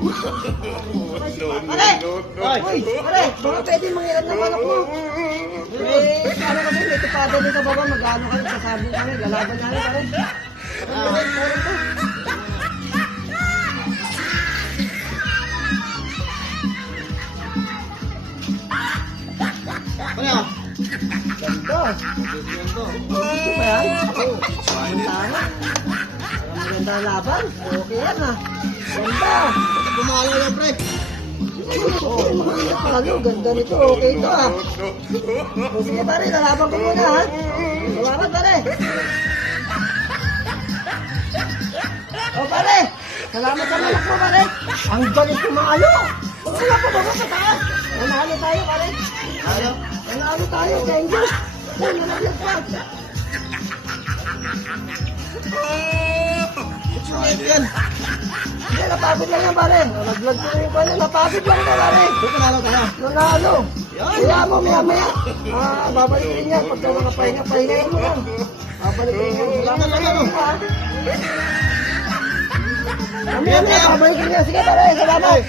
Pare! Uy, pare, baka pwede mangilan ng manok mo. Ano kasi, may tupada din sa baba, mag-ano kami, sasabong kami, lalaban namin pare. Ano? Ganda. Gusto ba yan? Puntahan. Maganda ang laban. Okay yan ah. Ganda. Pumalo yan, pre. Oo, makakita pa lalo. Ganda nito. Okay ito ah. O sige pare, lalaban ko muna ha. Salamat pare. O pare, salamat sa malak mo pare. Ang galit kumalo. Huwag mo na pa baba sa taas. Nanalo tayo pare. Nanalo tayo. Thank you. Uy, nalaglag pa. Yan. Hindi, napagod lang yan pare. Nalaglag ko yung pare. Napagod lang ito pare. Panalo tayo. Nanalo. Kaya mo maya-maya. Babalikin niya. Pagka nakapahinga, pahingain mo lang. Babalikin niya. Salamat sa ano. Mamaya-maya, babalikin niya. Sige pare, salamat.